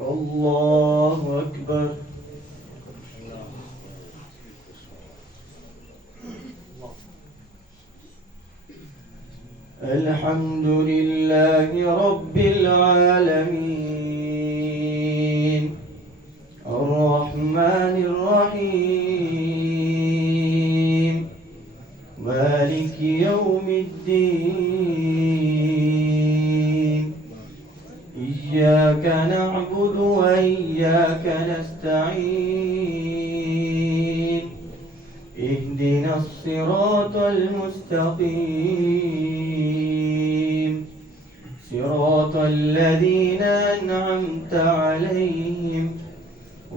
الله أكبر. الحمد لله رب العالمين الرحمن الرحيم مالك يوم الدين إياك نعبد وإياك نستعين اهدنا الصراط المستقيم صراط الذين أنعمت عليهم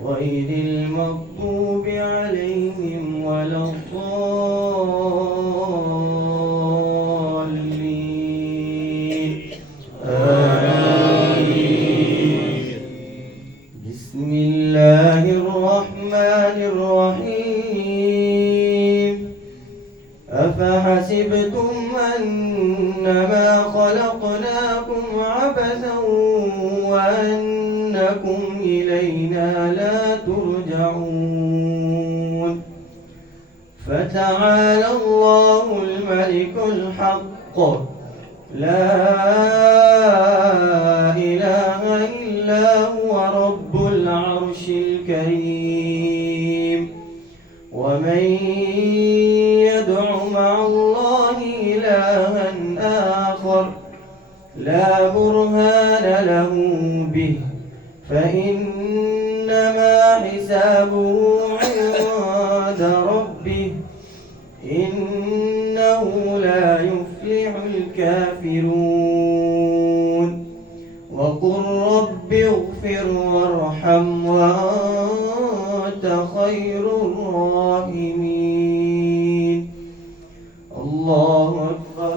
غير المغضوب عليهم ولا الضالين آمين. بسم الله الرحمن الرحيم أفحسبتم أنما خلقناكم عبثا وأنكم إلينا لا ترجعون فتعالى الله الملك الحق لا إله إلا هو رب العرش الكريم ومن يدع مع الله إلها آخر لا برهان له به فإنما حسابه عند ربه إنه لا يفلح الكافرون وقل رب اغفر وارحم وأنت خير الراحمين. الله أكبر.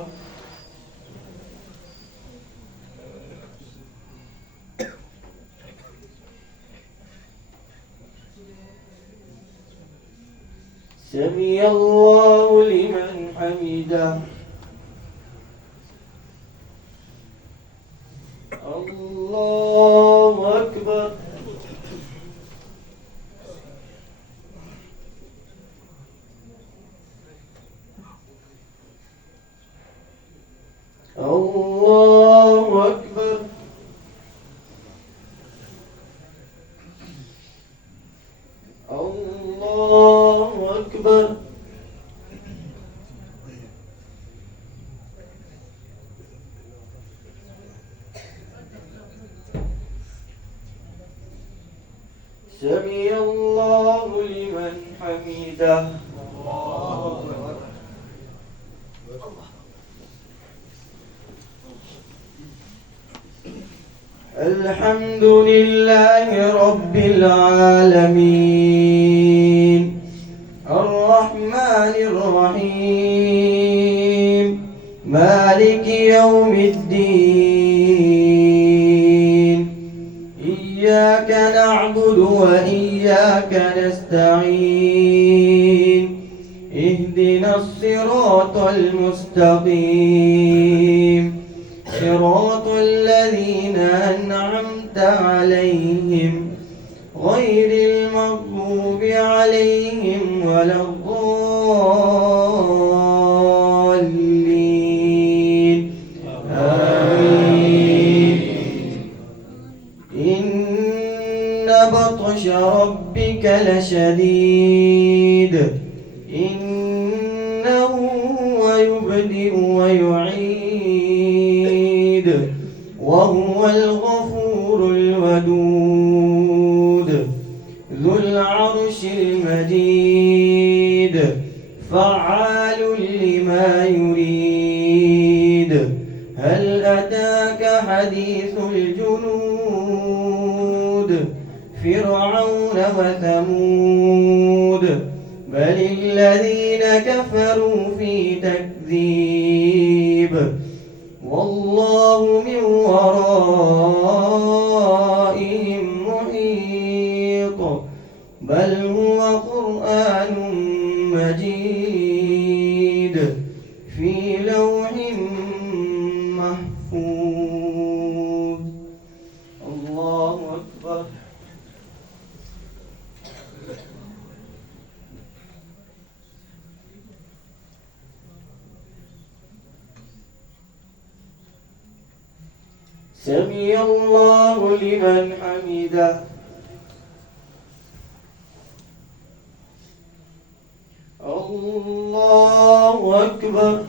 سمع الله لمن حمده. الله أكبر. الله أكبر. الله أكبر. سمع الله لمن حمده. الحمد لله رب العالمين الرحمن الرحيم مالك يوم الدين إياك نعبد وإياك نستعين اهدنا الصراط المستقيم صراط الذين أنعمت عليهم غير المغضوب عليهم ولا الضالين آمين. إن بطش ربك لشديد إنه هو يبدئ ويعيد وهو الغفور الودود ذو العرش المجيد فعال لما يريد هل أتاك حديث الجنود فرعون وثمود بل الذين كفروا في تكذيب والله من ورائهم محيط بل هو قرآن مجيد في لوح محفوظ. الله أكبر. سمع الله لمن حمده. الله أكبر.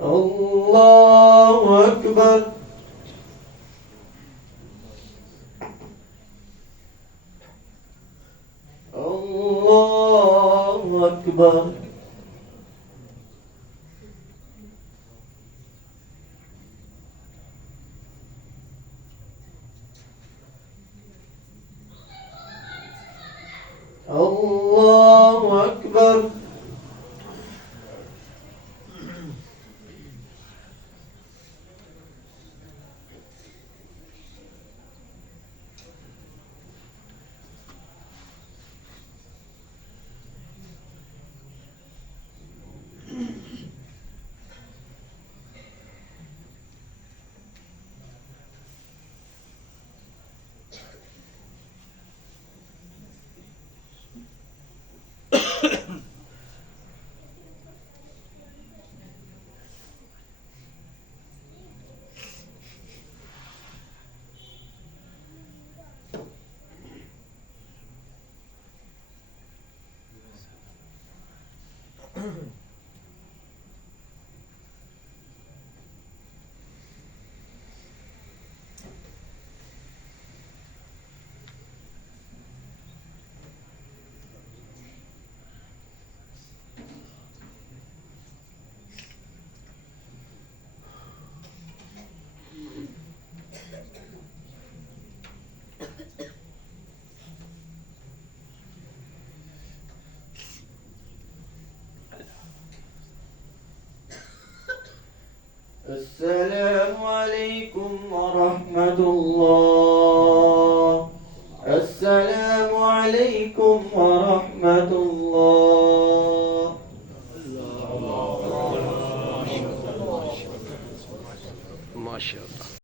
الله أكبر. الله أكبر. الله أكبر. السلام عليكم ورحمة الله. السلام عليكم ورحمة الله. ما شاء الله.